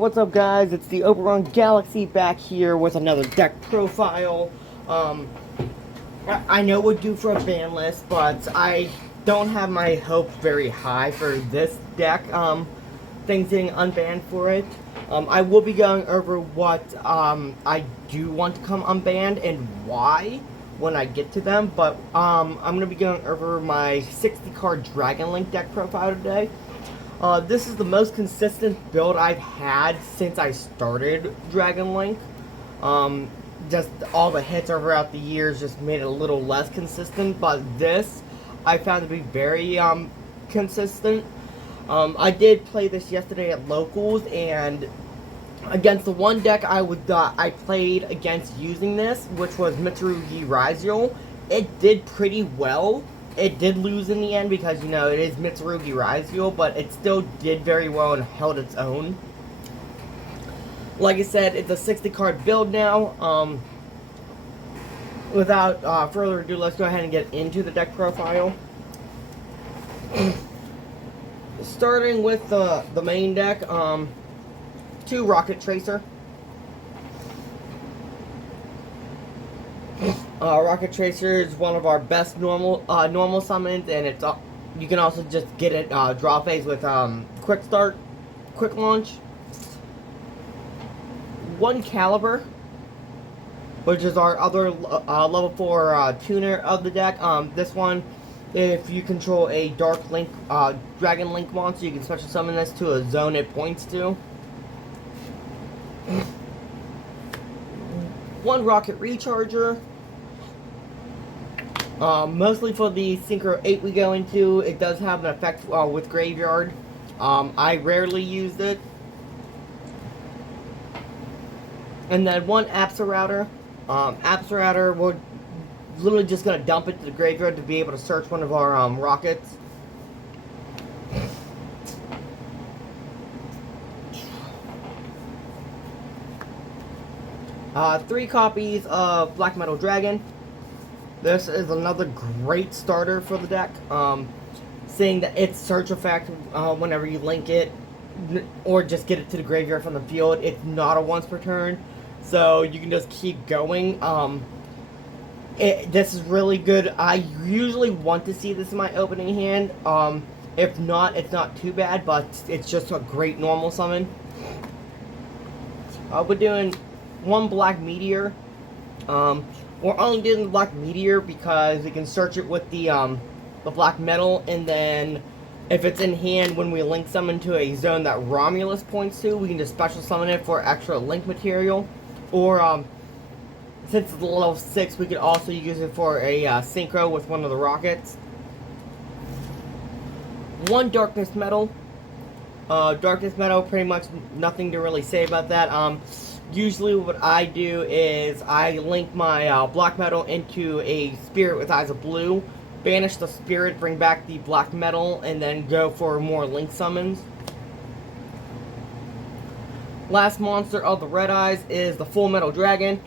what's up guys? It's the Oberon Galaxy back here with another deck profile. I know we're due for a ban list, but I don't have my hopes very high for this deck, things getting unbanned for it. I will be going over what I do want to come unbanned and why when I get to them, but I'm going to be going over my 60 card Dragon Link deck profile today. This is the most consistent build I've had since I started Dragon Link. Just all the hits throughout the years just made it a little less consistent, but this I found to be very consistent. I did play this yesterday at locals, and against the one deck I played against using this, which was Mitsurugi Raziel, it did pretty well. It did lose in the end because, you know, it is Mitsurugi Raziel, but it still did very well and held its own. Like I said, it's a 60 card build now. Without further ado, let's go ahead and get into the deck profile. Starting with the main deck, 2 Rocket Tracer. Rocket Tracer is one of our best normal summons, and it's you can also just get it draw phase with quick start, quick launch. 1 Caliber, which is our other level 4 tuner of the deck. This one, if you control a Dark Link Dragon Link monster, you can special summon this to a zone it points to. 1 Rocket Recharger. Mostly for the Synchro 8 we go into, it does have an effect with Graveyard. I rarely used it. And then 1 Absorouter. Absorouter, we're literally just going to dump it to the graveyard to be able to search one of our rockets. Three copies of Black Metal Dragon. This is another great starter for the deck. Seeing that its search effect, whenever you link it, or just get it to the graveyard from the field, it's not a once per turn, so you can just keep going. This is really good. I usually want to see this in my opening hand. If not, it's not too bad, but it's just a great normal summon. We're doing 1 Black Meteor. We're only doing the Black Meteor because we can search it with the Black Metal, and then if it's in hand when we link summon to a zone that Romulus points to, we can just special summon it for extra link material. Or, since it's level 6, we could also use it for a synchro with one of the rockets. 1 Darkness Metal. Darkness Metal, pretty much nothing to really say about that. Usually what I do is I link my Black Metal into a Spirit with Eyes of Blue, banish the Spirit, bring back the Black Metal, and then go for more link summons. Last monster of the Red Eyes is the Full Metal Dragon.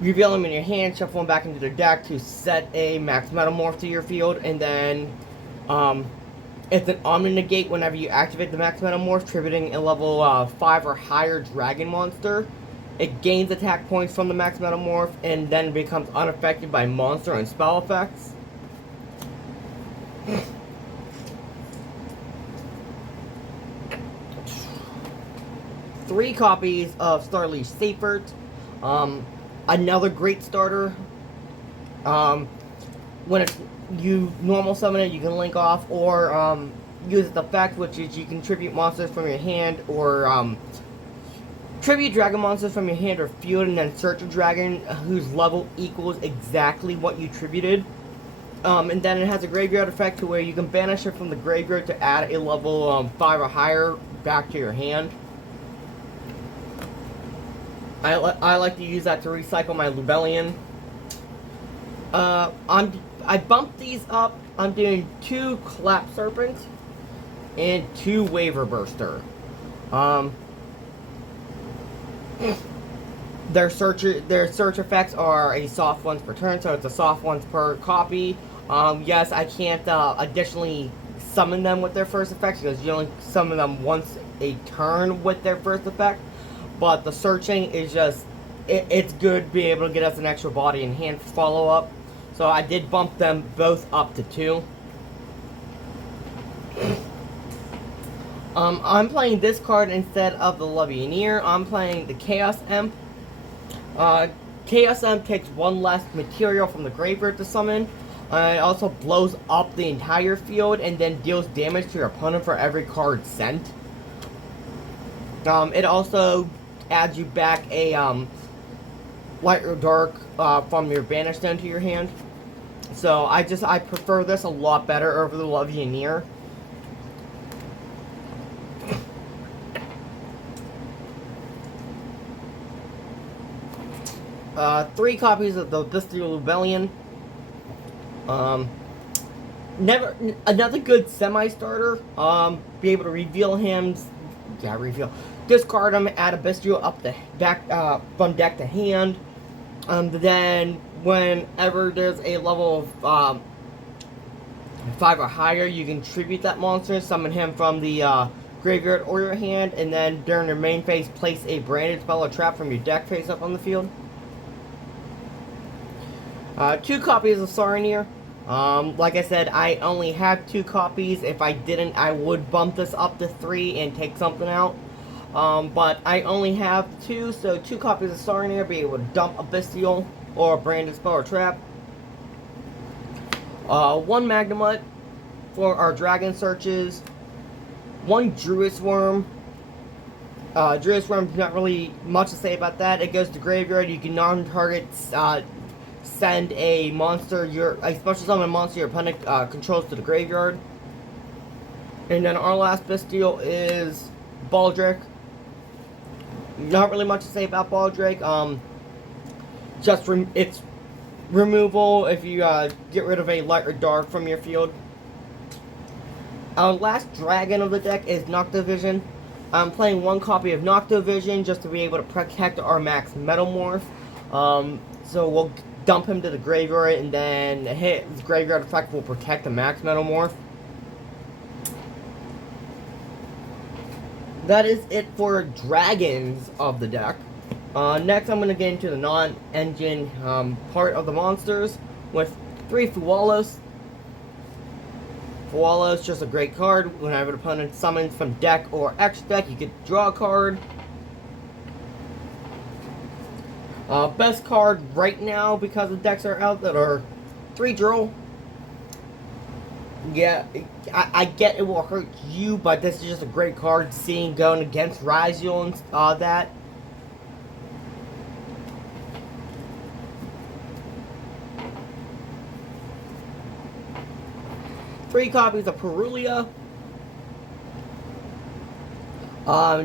Reveal him in your hand, shuffle him back into the deck to set a Max Metamorph to your field, and then it's an Omni-Negate whenever you activate the Max Metamorph, tributing a level 5 or higher dragon monster. It gains attack points from the Max Metamorph, and then becomes unaffected by monster and spell effects. Three copies of Starliege Seifert. Another great starter. When you normal summon it, you can link off, or use its effect, which is you can tribute monsters from your hand, or tribute dragon monsters from your hand or field, and then search a dragon whose level equals exactly what you tributed. And then it has a graveyard effect to where you can banish it from the graveyard to add a level 5 or higher back to your hand. I like to use that to recycle my Lubellion. I bumped these up. I'm doing 2 Clap Serpent and 2 Waver Burster. Their search effects are a soft once per turn, so it's a soft once per copy. Yes, I can't additionally summon them with their first effects because you only summon them once a turn with their first effect, but the searching is just, it's good being able to get us an extra body and hand follow-up. So I did bump them both up to 2. I'm playing this card instead of the Levianeer. I'm playing the Chaos Imp. Chaos Imp takes 1 less material from the graveyard to summon. It also blows up the entire field and then deals damage to your opponent for every card sent. It also adds you back a light or dark from your banished stone to your hand. So I prefer this a lot better over the Levianeer. Three copies of the Bystial Rebellion. Another good semi-starter. Be able to reveal him. Yeah, reveal. Discard him, add a Bystial up the back from deck to hand. Then whenever there's a level of 5 or higher, you can tribute that monster, summon him from the graveyard or your hand, and then during your main phase, place a branded spell or trap from your deck face up on the field. 2 copies of Saronir. Like I said, I only have 2 copies. If I didn't, I would bump this up to 3 and take something out. But I only have 2, so 2 copies of Saronir, be able to dump a Bystial or a branded spell or trap. 1 Magnemite for our dragon searches. 1 Druid's Worm. Druid's Worm, not really much to say about that. It goes to graveyard. You can non-target send a monster, a special summon monster your opponent controls to the graveyard. And then our last Bystial is Baldric. Not really much to say about Baldric. It's removal if you get rid of a light or dark from your field. Our last dragon of the deck is Noctovision. I'm playing 1 copy of Noctovision just to be able to protect our max Metamorph. So we'll dump him to the graveyard, and then his graveyard effect will protect the max Metamorph. That is it for dragons of the deck. Next, I'm going to get into the non-engine part of the monsters with 3 Fuwalos. Fuwalos, just a great card. Whenever an opponent summons from deck or extra deck, you get to draw a card. Best card right now, because the decks are out, that are 3 Droll. Yeah, I get it will hurt you, but this is just a great card, seeing going against Raziel and that. Three copies of Perulia.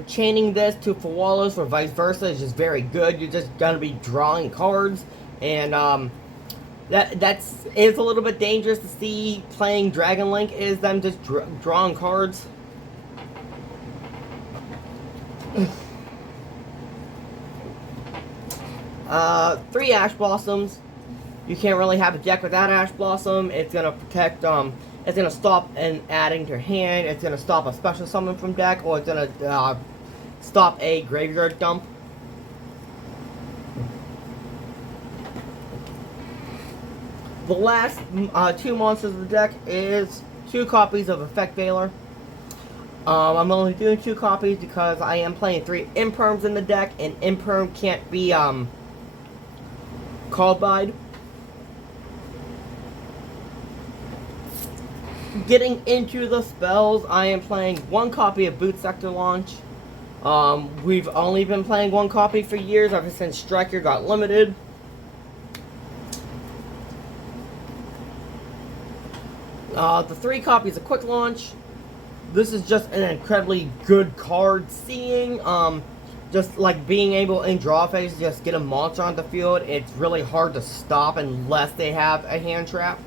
Chaining this to Fuwalos or vice versa is just very good. You're just gonna be drawing cards, and that's a little bit dangerous to see playing Dragon Link, is them just drawing cards. Three Ash Blossoms. You can't really have a deck without Ash Blossom. It's gonna protect it's going to stop an adding to your hand, it's going to stop a special summon from deck, or it's going to stop a graveyard dump. The last 2 monsters of the deck is 2 copies of Effect Veiler. I'm only doing 2 copies because I am playing 3 Imperms in the deck, and Imperm can't be called by. Getting into the spells, I am playing 1 copy of Boot Sector Launch. We've only been playing 1 copy for years, ever since Striker got limited. The 3 copies of Quick Launch. This is just an incredibly good card, seeing just like being able in draw phase to just get a monster on the field. It's really hard to stop unless they have a hand trap.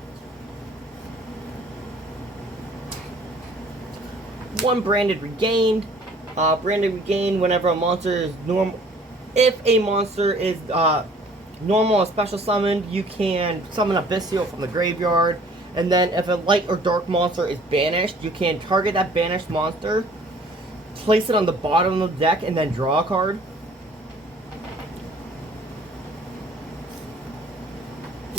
1 Branded Regained. Branded Regained, whenever a monster is normal. If a monster is normal or special summoned, you can summon a Bystial from the graveyard. And then if a light or dark monster is banished, you can target that banished monster place it on the bottom of the deck and then draw a card.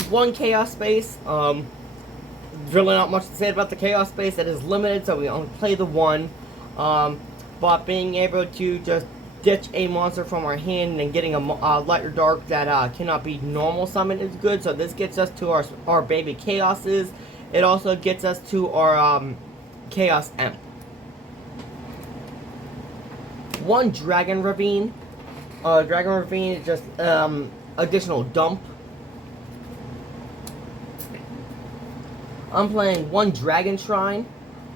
One Chaos Space. Really not much to say about the Chaos Space. It is limited, so we only play the one. But being able to just ditch a monster from our hand and getting a light or dark that cannot be normal summon is good. So this gets us to our baby Chaoses. It also gets us to our Chaos Imp. One Dragon Ravine. Dragon Ravine is just additional dump. I'm playing one Dragon Shrine.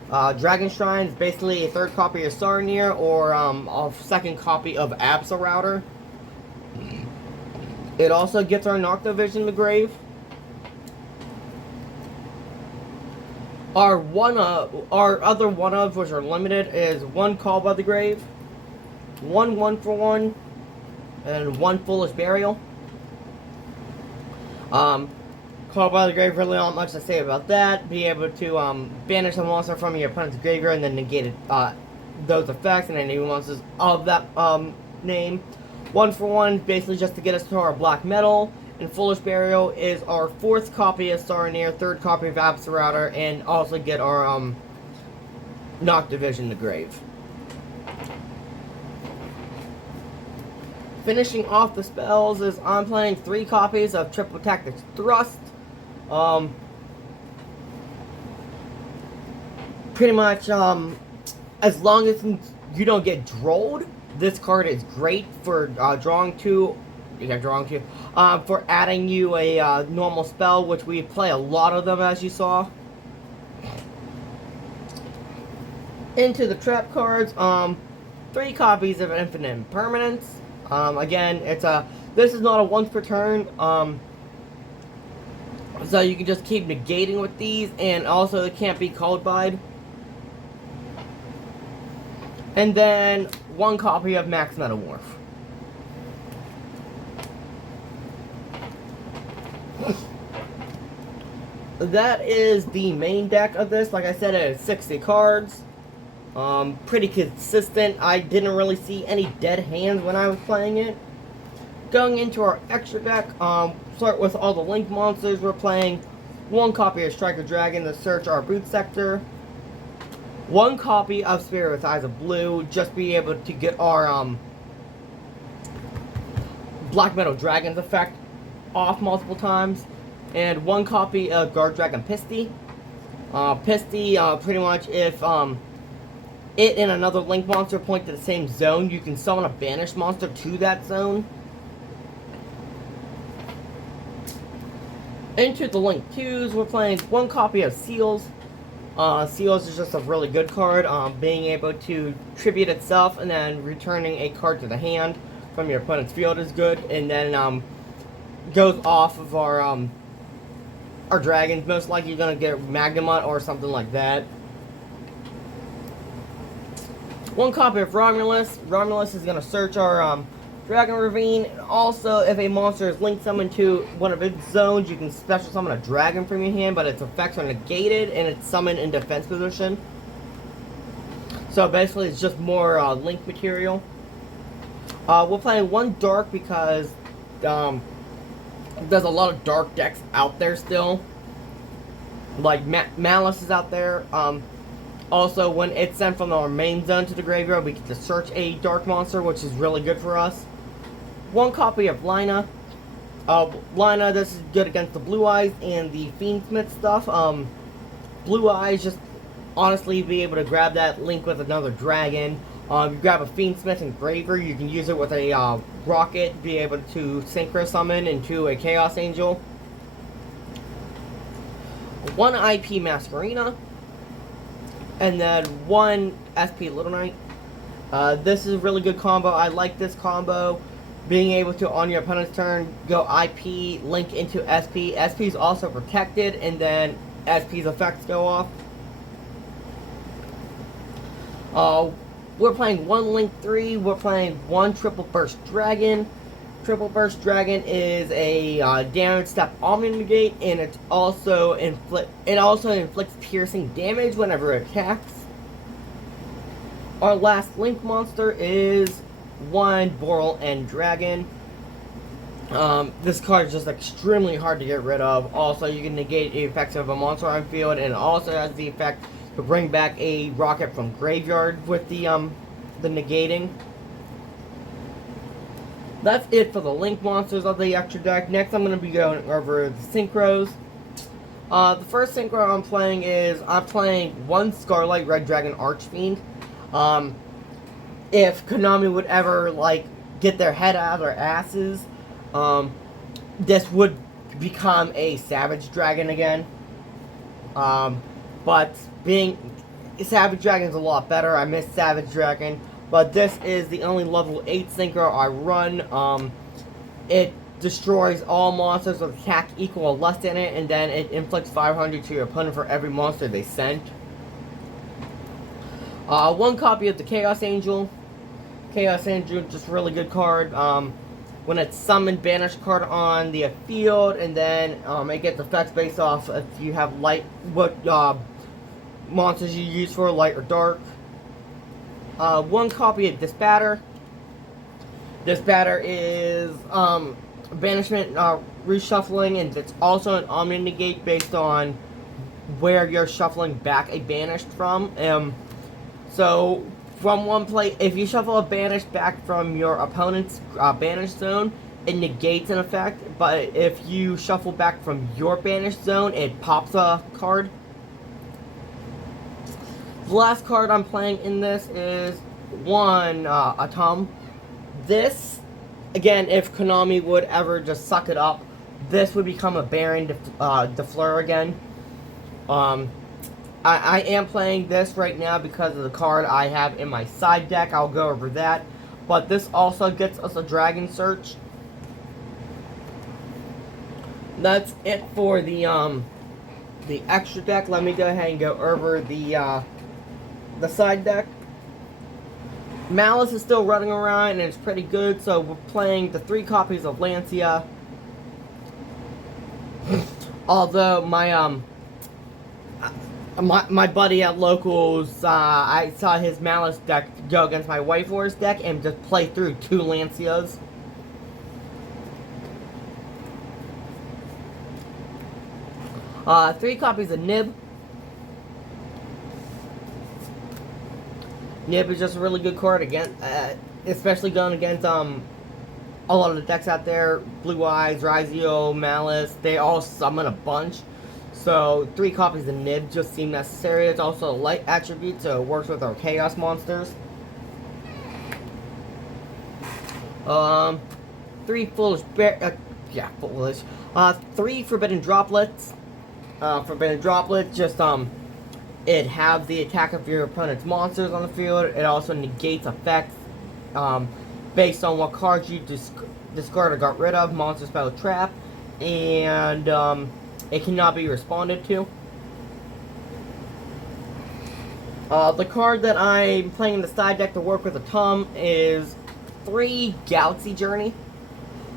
Dragon Shrine is basically a third copy of Sarnier or a second copy of Absol. It also gets our Noctovision in the grave. Our other one-ofs, which are limited, is one Call by the Grave, one 1-for-1, and one Foolish Burial. Call by the Grave, really not much to say about that. Be able to banish a monster from your opponent's graveyard and then negate those effects and any monsters of that name. 1-for-1, basically just to get us to our black metal. And Foolish Burial is our fourth copy of Sarnier, third copy of Absol, and also get our Noctovision in the grave. Finishing off the spells is I'm playing 3 copies of Triple Tactics Thrust. Pretty much, as long as you don't get drolled, this card is great for drawing 2. For adding you a normal spell, which we play a lot of them, as you saw. Into the trap cards, 3 copies of Infinite Impermanence. Again, this is not a once per turn, so you can just keep negating with these, and also it can't be called by. And then 1 copy of Max Metamorph. That is the main deck of this. Like I said, it is 60 cards. Pretty consistent. I didn't really see any dead hands when I was playing it. Going into our extra deck, start with all the Link monsters. We're playing 1 copy of Striker Dragon to search our boot sector. 1 copy of Spirit with Eyes of Blue, just be able to get our Black Metal Dragons effect off multiple times. And 1 copy of Guard Dragon Pisty. Pisty, pretty much if it and another Link monster point to the same zone, you can summon a banished monster to that zone. Into the Link 2s, we're playing 1 copy of Seals. Seals is just a really good card. Being able to tribute itself and then returning a card to the hand from your opponent's field is good. And then goes off of our dragons. Most likely you're going to get Magnemite or something like that. 1 copy of Romulus. Romulus is going to search our Dragon Ravine. And also, if a monster is link summoned to one of its zones, you can special summon a dragon from your hand, but its effects are negated and it's summoned in defense position. So basically, it's just more link material. We're playing 1 dark because there's a lot of dark decks out there still. Like Malice is out there. Also, when it's sent from our main zone to the graveyard, we get to search a dark monster, which is really good for us. 1 copy of Lina. Lina, this is good against the Blue Eyes and the Fiendsmith stuff. Blue Eyes, just honestly be able to grab that link with another dragon. You grab a Fiendsmith Engraver, you can use it with a rocket, be able to synchro summon into a Chaos Angel. 1 IP Masquerena. And then 1 SP Little Knight. This is a really good combo. I like this combo. Being able to, on your opponent's turn, go IP, link into SP. SP is also protected, and then SP's effects go off. We're playing 1 Link 3. We're playing 1 Triple Burst Dragon. Triple Burst Dragon is a damage step Omni Negate, and it also inflicts piercing damage whenever it attacks. Our last Link monster is one Boral End Dragon. This card is just extremely hard to get rid of. Also, you can negate the effects of a monster on field, and it also has the effect to bring back a rocket from graveyard with the negating. That's it for the Link monsters of the extra deck. Next, I'm going to be going over the synchros. The first synchro I'm playing is I'm playing one Scarlet Red Dragon Archfiend. If Konami would ever get their head out of their asses, this would become a Savage Dragon again. But being Savage Dragon's a lot better. I miss Savage Dragon. But this is the only level 8 synchro I run. It destroys all monsters with attack equal or less than it, and then it inflicts 500 to your opponent for every monster they send. One copy of the Chaos Angel. Chaos Angel, just a really good card. When it's summoned, banish card on the field, and then it gets effects based off if you have light, what monsters you use for light or dark. One copy of Disbatter. Disbatter is banishment, reshuffling, and it's also an Omni Negate based on where you're shuffling back a banished from. So from one play, if you shuffle a banished back from your opponent's banished zone, it negates an effect. But if you shuffle back from your banished zone, it pops a card. The last card I'm playing in this is one Atom. This, again, if Konami would ever just suck it up, this would become a Baron Defleur again. I am playing this right now because of the card I have in my side deck. I'll go over that. But this also gets us a Dragon Search. That's it for the extra deck. Let me go ahead and go over the side deck. Malice is still running around and it's pretty good, so we're playing the 3 copies of Lancia. Although my buddy at Locals, I saw his Malice deck go against my White Forest deck and just play through 2 Lancias. Three copies of Nib. Nib is just a really good card again, especially going against a lot of the decks out there. Blue Eyes, Rizio, Malice, they all summon a bunch. So 3 copies of Nib just seem necessary. It's also a light attribute, so it works with our Chaos monsters. 3 Foolish Bear, Foolish. 3 Forbidden Droplets. Forbidden Droplets, just it have the attack of your opponent's monsters on the field. It also negates effects based on what cards you discard or got rid of. Monster Spell Trap. And it cannot be responded to. The card that I'm playing in the side deck to work with Atom is 3 Galaxy Journey.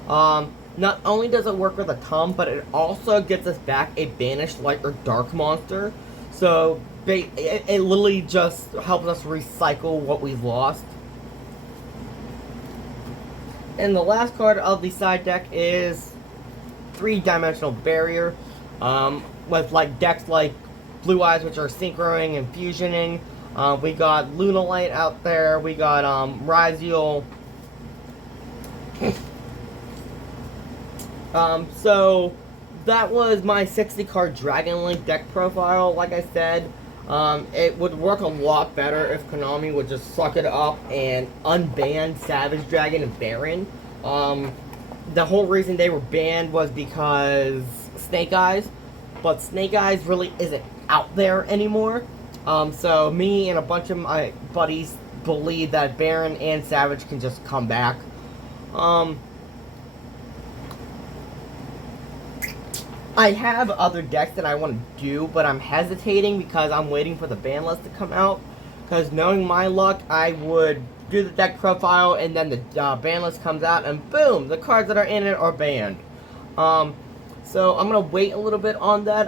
Not only does it work with Atom, but it also gets us back a banished light or dark monster. So it literally just helps us recycle what we've lost. And the last card of the side deck is 3-dimensional Barrier. With decks like Blue Eyes, which are synchroing and fusioning. We got Lunalight out there. We got Rizio. So that was my 60-card Dragon Link deck profile. Like I said, it would work a lot better if Konami would just suck it up and unban Savage Dragon and Baron. The whole reason they were banned was because Snake Eyes, but Snake Eyes really isn't out there anymore. So me and a bunch of my buddies believe that Baron and Savage can just come back. I have other decks that I want to do, but I'm hesitating because I'm waiting for the ban list to come out. Because knowing my luck, I would do the deck profile and then the ban list comes out and boom, the cards that are in it are banned. So I'm gonna wait a little bit on that.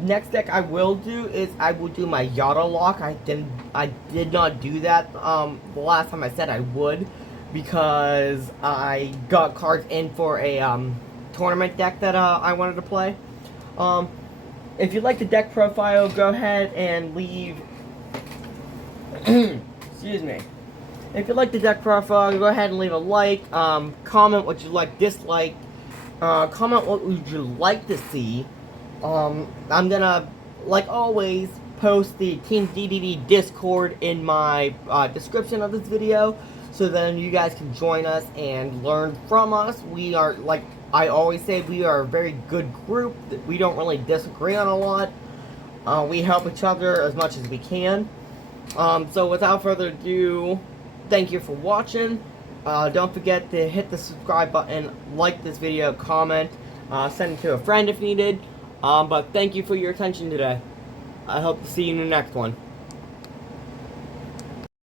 Next deck I will do is I will do my Yada Lock. I did not do that the last time I said I would, because I got cards in for a tournament deck that I wanted to play. If you like the deck profile, go ahead and leave. Excuse me. If you like the deck profile, go ahead and leave a like. Comment what you like, dislike. Comment what would you like to see. I'm gonna, like always, post the Team DDD Discord in my description of this video, so then you guys can join us and learn from us. We are, like I always say, we are a very good group. We don't really disagree on a lot. We help each other as much as we can. So without further ado, thank you for watching. Don't forget to hit the subscribe button, like this video, comment, send it to a friend if needed. But thank you for your attention today. I hope to see you in the next one.